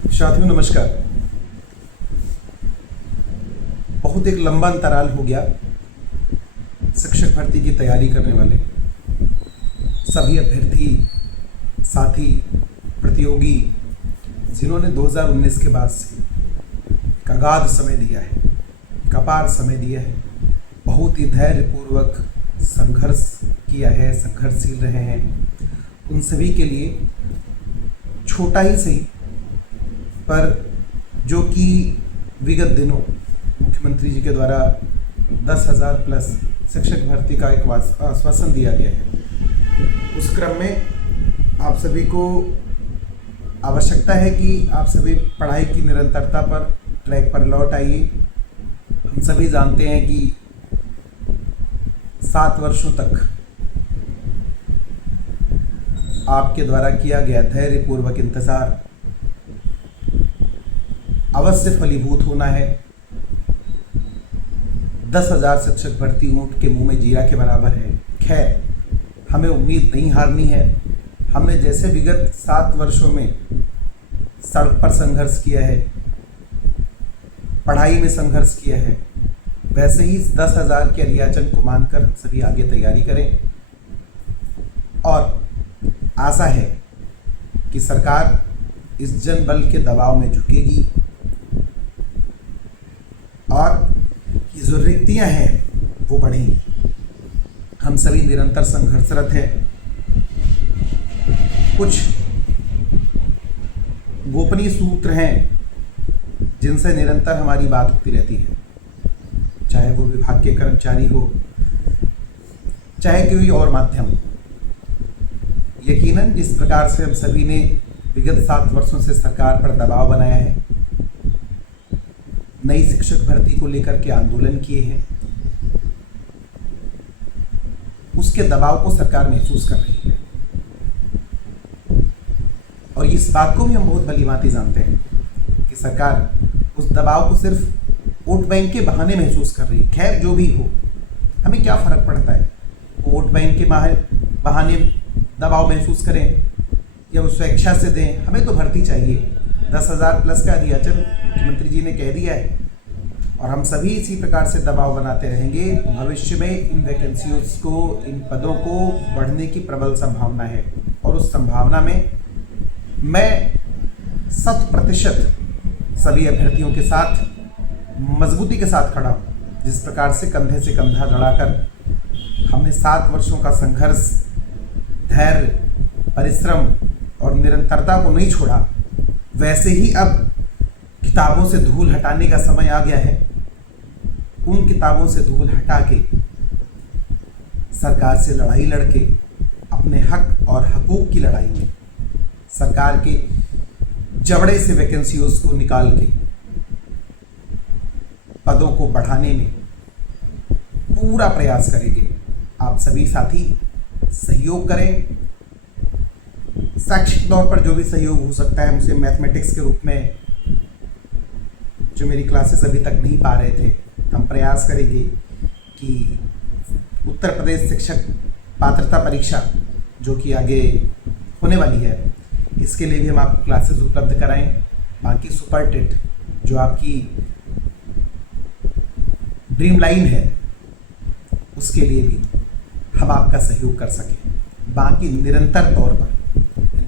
साथियों नमस्कार। बहुत एक लंबा अंतराल हो गया शिक्षक भर्ती की तैयारी करने वाले सभी अभ्यर्थी, साथी, प्रतियोगी जिन्होंने 2019 के बाद से एक अगाध समय दिया है, एक अपार समय दिया है, बहुत ही धैर्यपूर्वक संघर्ष किया है, संघर्षशील रहे हैं, उन सभी के लिए छोटा ही सही पर जो कि विगत दिनों मुख्यमंत्री जी के द्वारा 10,000 प्लस शिक्षक भर्ती का एक आश्वासन दिया गया है, उस क्रम में आप सभी को आवश्यकता है कि आप सभी पढ़ाई की निरंतरता पर ट्रैक पर लौट आइए। हम सभी जानते हैं कि 7 वर्षों तक आपके द्वारा किया गया धैर्यपूर्वक इंतजार अवश्य फलीभूत होना है। 10,000 शिक्षक भर्ती ऊंट के मुंह में जीरा के बराबर है। खैर, हमें उम्मीद नहीं हारनी है। हमने जैसे विगत 7 वर्षों में सड़क पर संघर्ष किया है, पढ़ाई में संघर्ष किया है, वैसे ही 10,000 के अलियाचन को मानकर हम सभी आगे तैयारी करें और आशा है कि सरकार इस जनबल के दबाव में झुकेगी और ये जो रिक्तियां हैं वो बढ़ेंगी। हम सभी निरंतर संघर्षरत हैं। कुछ गोपनीय सूत्र हैं जिनसे निरंतर हमारी बात होती रहती है, चाहे वो विभाग के कर्मचारी हो, चाहे कोई और माध्यम। यकीनन जिस प्रकार से हम सभी ने विगत 7 वर्षों से सरकार पर दबाव बनाया है, नई शिक्षक भर्ती को लेकर के आंदोलन किए हैं, उसके दबाव को सरकार महसूस कर रही है और इस बात को भी हम बहुत भलीभांति जानते हैं कि सरकार उस दबाव को सिर्फ वोट बैंक के बहाने महसूस कर रही है। खैर, जो भी हो, हमें क्या फर्क पड़ता है, वो वोट बैंक के बहाने दबाव महसूस करें या उस स्वेच्छा से दें। हमें तो भर्ती चाहिए। 10,000 प्लस का अलियाचन मुख्यमंत्री जी ने कह दिया है और हम सभी इसी प्रकार से दबाव बनाते रहेंगे। भविष्य में इन वैकेंसीज को, इन पदों को बढ़ने की प्रबल संभावना है और उस संभावना में मैं 100% सभी अभ्यर्थियों के साथ मजबूती के साथ खड़ा हूँ। जिस प्रकार से कंधे से कंधा लड़ाकर हमने 7 वर्षों का संघर्ष, धैर्य, परिश्रम और निरंतरता को नहीं छोड़ा, वैसे ही अब किताबों से धूल हटाने का समय आ गया है। उन किताबों से धूल हटा के सरकार से लड़ाई लड़के अपने हक और हकूक की लड़ाई में सरकार के जबड़े से वैकेंसीज को निकाल के पदों को बढ़ाने में पूरा प्रयास करेंगे। आप सभी साथी सहयोग करें। शैक्षिक तौर पर जो भी सहयोग हो सकता है, मुझे मैथमेटिक्स के रूप में जो मेरी क्लासेस अभी तक नहीं पा रहे थे, हम प्रयास करेंगे कि उत्तर प्रदेश शिक्षक पात्रता परीक्षा जो कि आगे होने वाली है, इसके लिए भी हम आपको क्लासेस उपलब्ध कराएं। बाकी सुपर टेट जो आपकी ड्रीम लाइन है, उसके लिए भी हम आपका सहयोग कर सकें। बाकी निरंतर तौर पर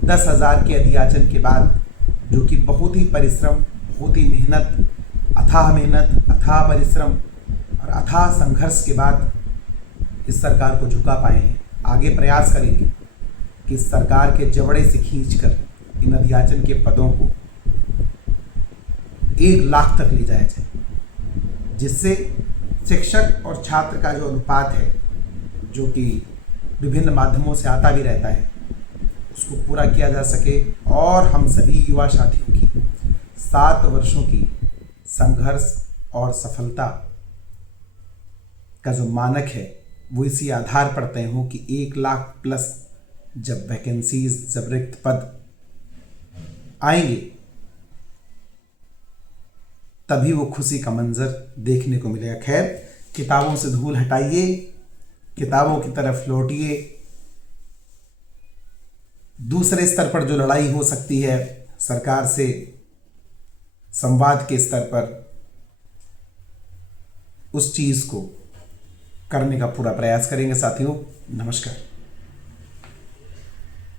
10,000 के अलियाचन के बाद, जो कि बहुत ही परिश्रम, बहुत ही मेहनत, अथाह परिश्रम और अथाह संघर्ष के बाद इस सरकार को झुका पाए हैं। आगे प्रयास करेंगे कि इस सरकार के जबड़े से खींचकर इन अलियाचन के पदों को 1 लाख तक ले जाया जाए, जिससे शिक्षक और छात्र का जो अनुपात है, जो कि विभिन्न माध्यमों से आता भी रहता है, उसको पूरा किया जा सके और हम सभी युवा साथियों की 7 वर्षों की संघर्ष और सफलता का जो मानक है वो इसी आधार पर तय हो कि 1 लाख प्लस जब वैकेंसीज, जब रिक्त पद आएंगे, तभी वो खुशी का मंजर देखने को मिलेगा। खैर, किताबों से धूल हटाइए, किताबों की तरफ लौटिए। दूसरे स्तर पर जो लड़ाई हो सकती है सरकार से संवाद के स्तर पर उस चीज़ को करने का पूरा प्रयास करेंगे। साथियों, नमस्कार।